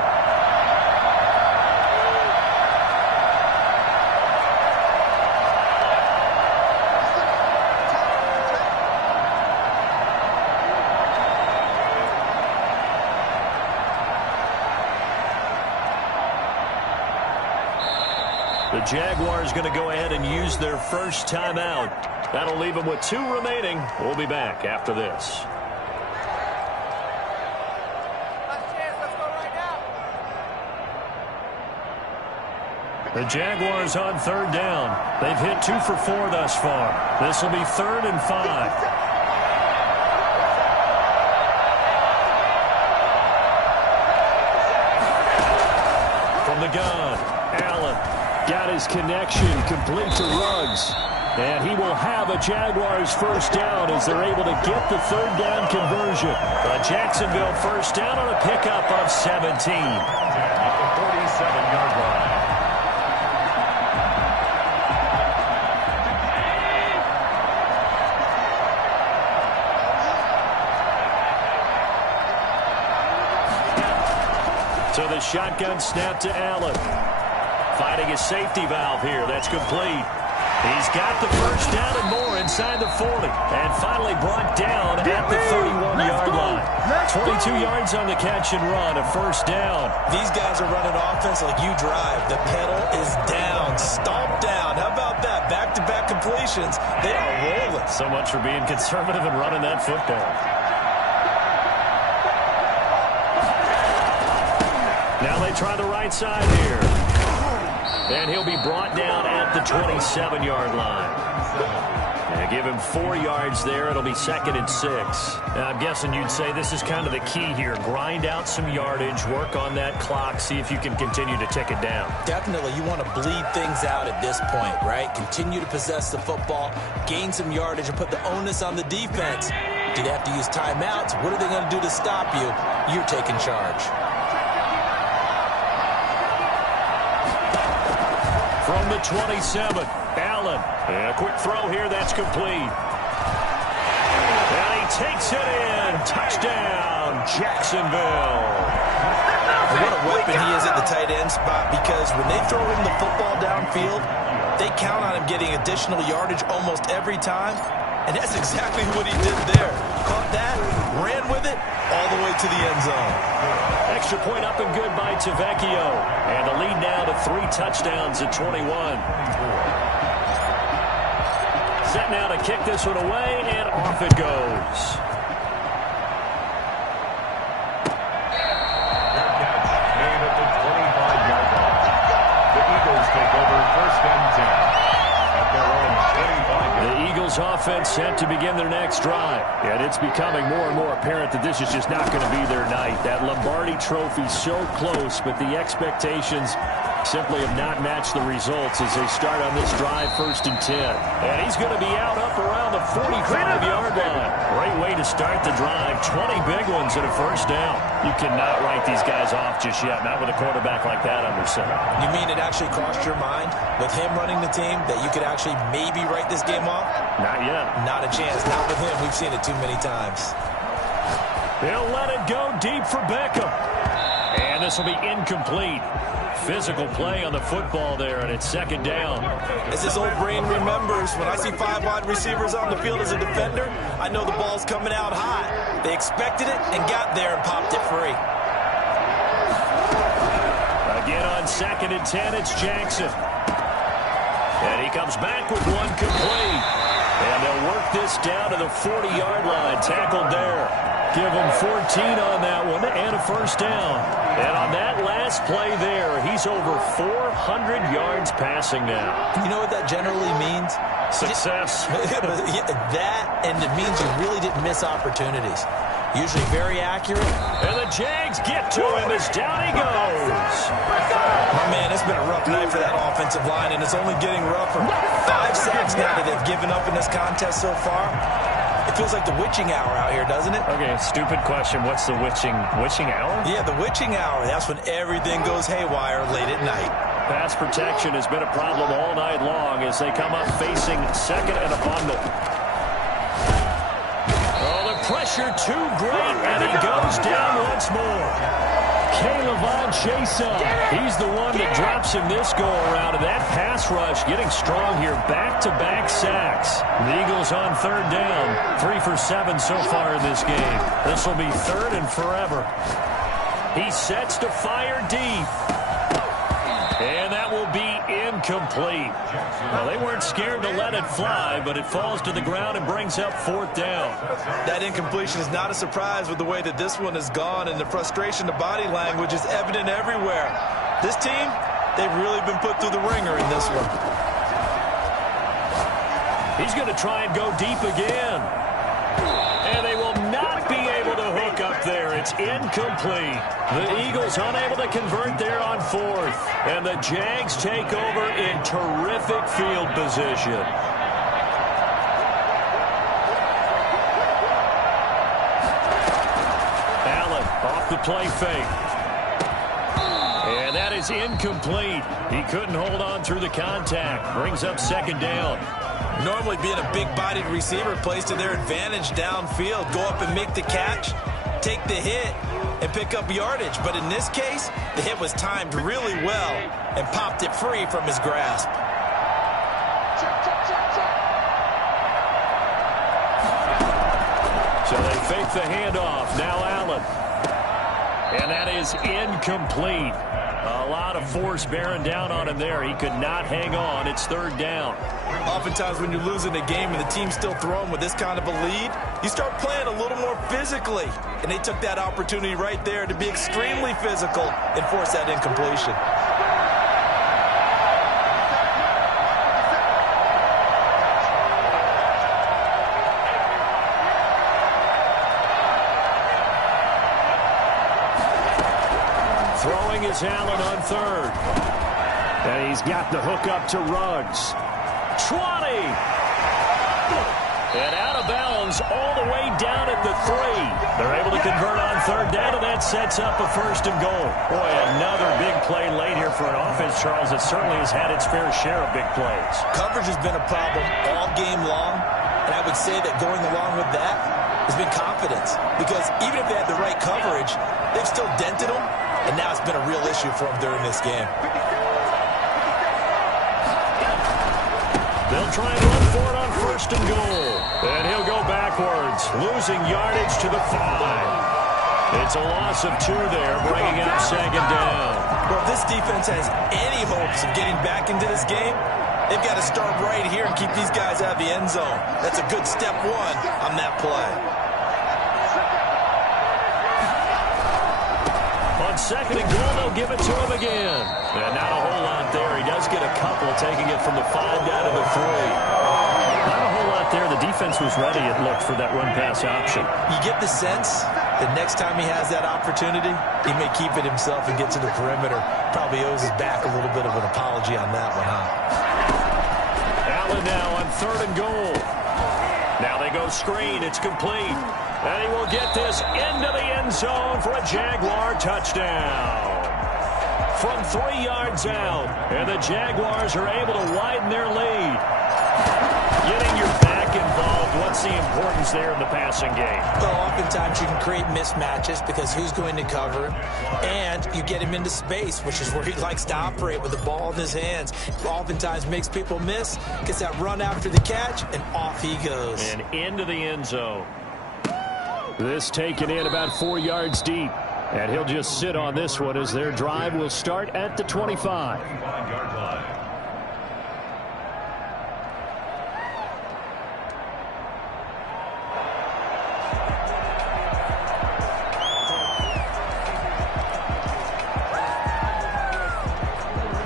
The Jaguars going to go ahead and use their first timeout. That'll leave them with 2 remaining. We'll be back after this. The Jaguars on third down. They've hit 2 for 4 thus far. This will be 3rd and 5. From the gun, Allen got his connection complete to Ruggs. And he will have a Jaguars first down as they're able to get the third down conversion. A Jacksonville first down on a pickup of 17. At the 47-yard line. So the shotgun snap to Allen. Finding his safety valve here. That's complete. He's got the first down and more inside the 40. And finally brought down at the 31-yard line. 22 yards on the catch and run, a first down. These guys are running offense like you drive. The pedal is down, stomped down. How about that? Back-to-back completions. They are rolling. So much for being conservative and running that football. Now they try the right side here. And he'll be brought down at the 27-yard line. And give him 4 yards there. It'll be 2nd and 6. Now, I'm guessing you'd say this is kind of the key here. Grind out some yardage, work on that clock, see if you can continue to tick it down. Definitely. You want to bleed things out at this point, right? Continue to possess the football, gain some yardage, and put the onus on the defense. Do they have to use timeouts? What are they going to do to stop you? You're taking charge. From the 27, Allen. And a quick throw here, that's complete. And he takes it in. Touchdown, Jacksonville. What a weapon he is at the tight end spot, because when they throw him the football downfield, they count on him getting additional yardage almost every time. And that's exactly what he did there. Caught that, ran with it, all the way to the end zone. Extra point up and good by Tavecchio. And the lead now to 3 touchdowns at 21. Set now to kick this one away, and off it goes. Catch made at the 25-yard line. The Eagles take over 1st Eagles offense set to begin their next drive. And it's becoming more and more apparent that this is just not going to be their night. That Lombardi trophy so close, but the expectations simply have not matched the results as they start on this drive, 1st and 10. And he's going to be out up around the 45-yard line. Great way to start the drive. 20 big ones and a 1st down. You cannot write these guys off just yet, not with a quarterback like that under center. You mean it actually crossed your mind with him running the team that you could actually maybe write this game off? Not yet. Not a chance. Not with him. We've seen it too many times. He'll let it go deep for Beckham. And this will be incomplete. Physical play on the football there, and it's 2nd down. As his old brain remembers, when I see 5 wide receivers on the field as a defender, I know the ball's coming out high. They expected it and got there and popped it free. Again on 2nd and 10, it's Jackson. And he comes back with one complete. And they'll work this down to the 40-yard line. Tackled there. Give him 14 on that one and a 1st down. And on that last play there, he's over 400 yards passing now. You know what that generally means? Success. That, and it means you really didn't miss opportunities. Usually very accurate. And the Jags get to him as down he goes. Oh, man, it's been a rough night for that offensive line, and it's only getting rougher. 5 sacks now that they've given up in this contest so far. It feels like the witching hour out here, doesn't it? Okay, stupid question. What's the witching hour? Yeah, the witching hour. That's when everything goes haywire late at night. Pass protection has been a problem all night long as they come up facing 2nd and a bundle. Oh, the pressure too great, and he goes down once more. Kayvon Chason, he's the one that drops him this go-around, and that pass rush getting strong here. Back-to-back sacks. The Eagles on 3rd down. 3 for 7 so far in this game. This will be 3rd and forever. He sets to fire deep. And that will be incomplete. Well, they weren't scared to let it fly, but it falls to the ground and brings up 4th down. That incompletion is not a surprise with the way that this one has gone, and the frustration, the body language is evident everywhere. This team, they've really been put through the ringer in this one. He's going to try and go deep again. And they will not be able to hook up there. It's incomplete. The Eagles unable to convert there on 4th. And the Jags take over in terrific field position. Allen off the play fake. And that is incomplete. He couldn't hold on through the contact. Brings up 2nd down. Normally being a big-bodied receiver plays to their advantage downfield. Go up and make the catch, take the hit, and pick up yardage. But in this case, the hit was timed really well and popped it free from his grasp. So they fake the handoff. Now Allen. And that is incomplete. A lot of force bearing down on him there. He could not hang on. It's 3rd down. Oftentimes when you're losing a game and the team's still throwing with this kind of a lead, you start playing a little more physically. And they took that opportunity right there to be extremely physical and force that incompletion. Throwing is Allen on 3rd. And he's got the hook up to Ruggs. 20. And out of bounds all the way down at the 3. They're able to convert on 3rd down, and that sets up a 1st and goal. Boy, another big play late here for an offense, Charles, that certainly has had its fair share of big plays. Coverage has been a problem all game long, and I would say that going along with that has been confidence. Because even if they had the right coverage, they've still dented them, and now it's been a real issue for them during this game. They'll try and run for it on 1st and goal. And he'll go backwards, losing yardage to the 5. It's a loss of 2 there, bringing up 2nd down. Well, if this defense has any hopes of getting back into this game, they've got to start right here and keep these guys out of the end zone. That's a good step 1 on that play. On 2nd and goal, they'll give it to him again. And not a whole lot there. He does get a couple, taking it from the 5 down to the 3. Not a whole lot right there. The defense was ready, it looked, for that run-pass option. You get the sense that next time he has that opportunity, he may keep it himself and get to the perimeter. Probably owes his back a little bit of an apology on that one, huh? Allen now on 3rd and goal. Now they go screen. It's complete. And he will get this into the end zone for a Jaguar touchdown. From 3 yards out. And the Jaguars are able to widen their lead. Getting your back involved, what's the importance there in the passing game? Well, oftentimes you can create mismatches because who's going to cover him, and you get him into space, which is where he likes to operate with the ball in his hands. Oftentimes makes people miss, gets that run after the catch, and off he goes. And into the end zone. This taken in about 4 yards deep. And he'll just sit on this one as their drive will start at the 25.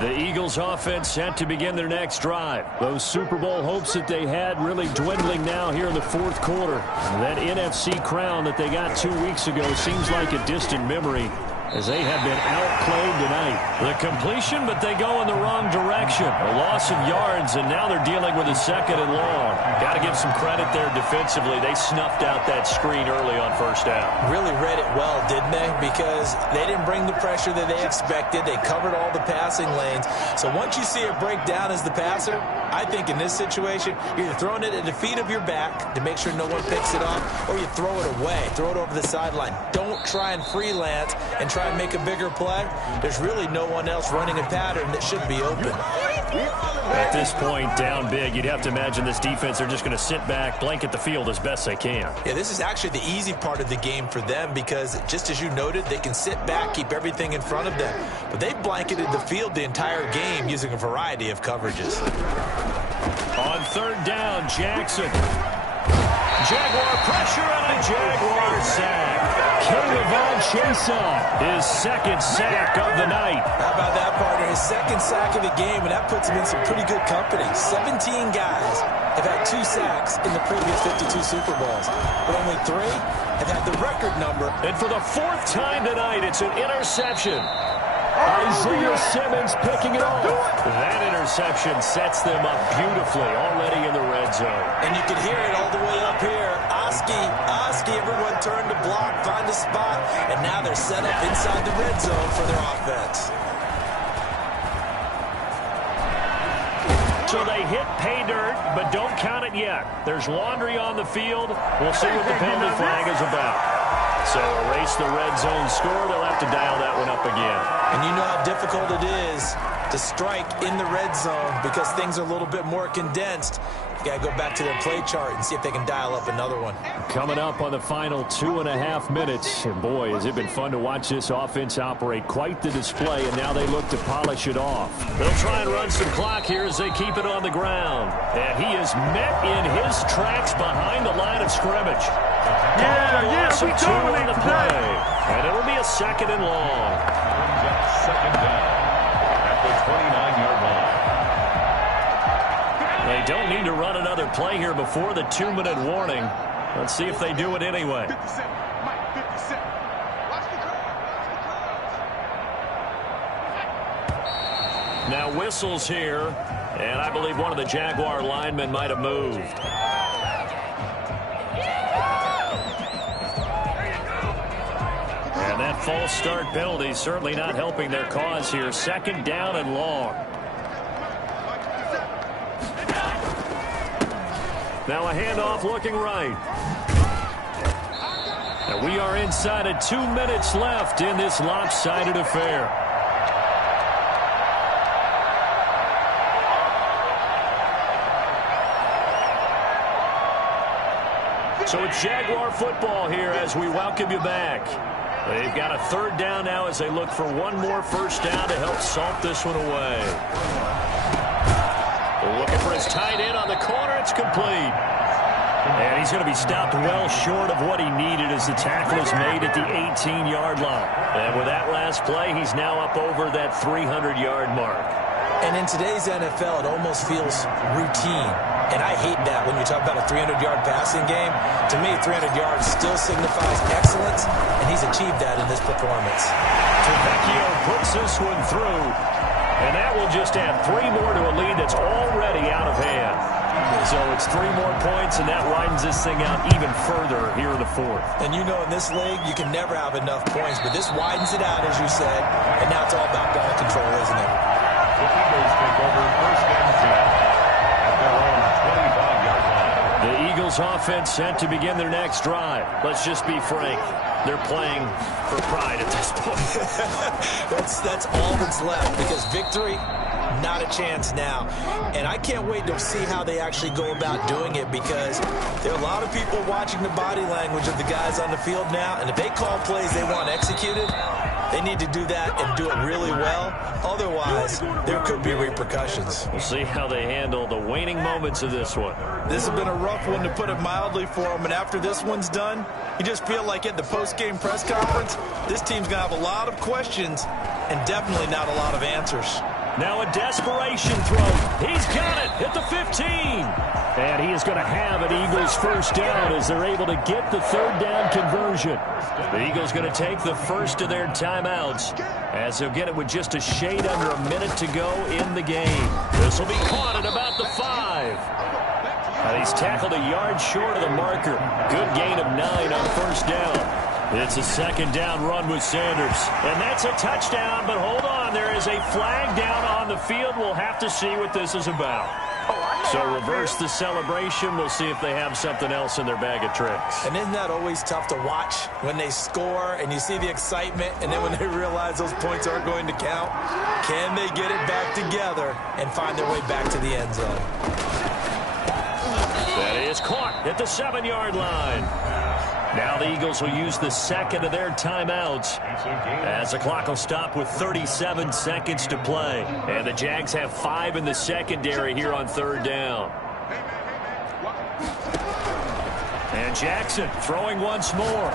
The Eagles offense set to begin their next drive. Those Super Bowl hopes that they had really dwindling now here in the 4th quarter. That NFC crown that they got 2 weeks ago seems like a distant memory as they have been outplayed tonight. The completion, but they go in the wrong direction. A loss of yards, and now they're dealing with a 2nd and long. Got to give some credit there defensively. They snuffed out that screen early on 1st down. Really read it well, didn't they? Because they didn't bring the pressure that they expected. They covered all the passing lanes. So once you see it break down as the passer, I think in this situation, you're either throwing it at the feet of your back to make sure no one picks it up, or you throw it away, throw it over the sideline. Don't try and freelance and try and make a bigger play. There's really no one else running a pattern that should be open. At this point, down big, you'd have to imagine this defense are just going to sit back, blanket the field as best they can. Yeah, this is actually the easy part of the game for them because, just as you noted, they can sit back, keep everything in front of them. But they blanketed the field the entire game using a variety of coverages. On 3rd down, Jackson. Jaguar pressure and a Jaguar sack. Kevin Chason, his 2nd sack of the night. How about that, partner? His 2nd sack of the game, and that puts him in some pretty good company. 17 guys have had 2 sacks in the previous 52 Super Bowls, but only 3 have had the record number. And for the 4th time tonight, it's an interception. Isaiah Simmons picking it off. That interception sets them up beautifully already in the red zone. And you can hear it all the way up here. Oski, everyone turned to block, find a spot, and now they're set up inside the red zone for their offense. So they hit pay dirt, but don't count it yet. There's laundry on the field. We'll see what the penalty flag is about. So erase the red zone score. They'll have to dial that one up again. And you know how difficult it is to strike in the red zone because things are a little bit more condensed. You got to go back to their play chart and see if they can dial up another one. Coming up on the final 2.5 minutes. And boy, has it been fun to watch this offense operate. Quite the display, and now they look to polish it off. They'll try and run some clock here as they keep it on the ground. And he is met in his tracks behind the line of scrimmage. Loss of 2 on the play. And it'll be a 2nd and long. 2nd down at the 29-yard line. They don't need to run another play here before the 2-minute warning. Let's see if they do it anyway. Now whistles here, and I believe one of the Jaguar linemen might have moved. And that false start penalty certainly not helping their cause here. 2nd down and long. Now a handoff looking right. And we are inside of 2 minutes left in this lopsided affair. So it's Jaguar football here as we welcome you back. They've got a 3rd down now as they look for one more 1st down to help salt this one away. Looking for his tight end on the corner. It's complete. And he's going to be stopped well short of what he needed as the tackle is made at the 18-yard line. And with that last play, he's now up over that 300-yard mark. And in today's NFL, it almost feels routine. And I hate that when you talk about a 300-yard passing game. To me, 300 yards still signifies excellence, and he's achieved that in this performance. Vecchio puts this one through, and that will just add 3 more to a lead that's already out of hand. So it's 3 more points, and that widens this thing out even further here in the fourth. And you know, in this league, you can never have enough points, but this widens it out, as you said, and now it's all about ball control, isn't it? The Eagles take over first and 10 at their own 25-yard line. The Eagles offense set to begin their next drive. Let's just be frank. They're playing for pride at this point. That's all that's left, because victory, not a chance now. And I can't wait to see how they actually go about doing it, because there are a lot of people watching the body language of the guys on the field now, and if they call plays they want executed, they need to do that and do it really well. Otherwise, there could be repercussions. We'll see how they handle the waning moments of this one. This has been a rough one, to put it mildly, for them. And after this one's done, you just feel like at the post-game press conference, this team's going to have a lot of questions and definitely not a lot of answers. Now a desperation throw. He's got it at the 15. And he is going to have an Eagles first down as they're able to get the third down conversion. The Eagles going to take the first of their timeouts as they'll get it with just a shade under a minute to go in the game. This will be caught at about the 5. And he's tackled a yard short of the marker. Good gain of 9 on first down. It's a second down run with Sanders. And that's a touchdown, but hold on. There is a flag down on the field. We'll have to see what this is about. So reverse the celebration. We'll see if they have something else in their bag of tricks. And isn't that always tough to watch when they score and you see the excitement, and then when they realize those points aren't going to count? Can they get it back together and find their way back to the end zone? That is caught at the 7-yard line. Now the Eagles will use the second of their timeouts as the clock will stop with 37 seconds to play. And the Jags have 5 in the secondary here on third down. And Jackson throwing once more.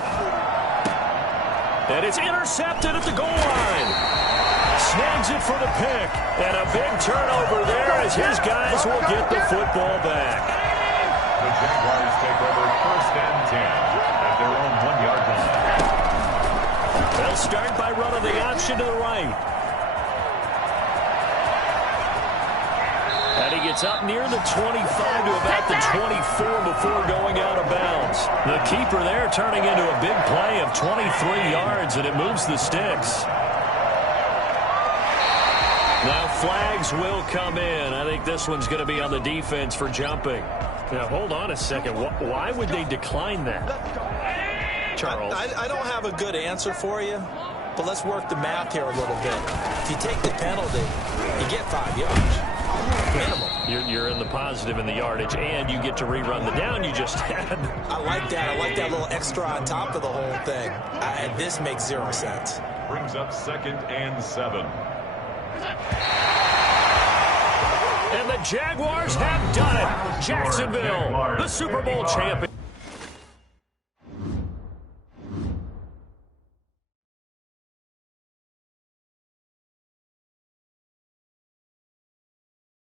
And it's intercepted at the goal line. Snags it for the pick. And a big turnover there as his guys will get the football back. The Jaguars take over first and 10 at their own 1-yard line. They'll start by running the option to the right. And he gets up near the 25 to about the 24 before going out of bounds. The keeper there turning into a big play of 23 yards, and it moves the sticks. Now flags will come in. I think this one's going to be on the defense for jumping. Now, hold on a second. Why would they decline that, Charles? I don't have a good answer for you, but let's work the math here a little bit. If you take the penalty, you get 5 yards. Minimum. You're in the positive in the yardage, and you get to rerun the down you just had. I like that. I like that little extra on top of the whole thing. This makes 0 sense. Brings up second and 7. And the Jaguars have done it. Jacksonville, the Super Bowl champion.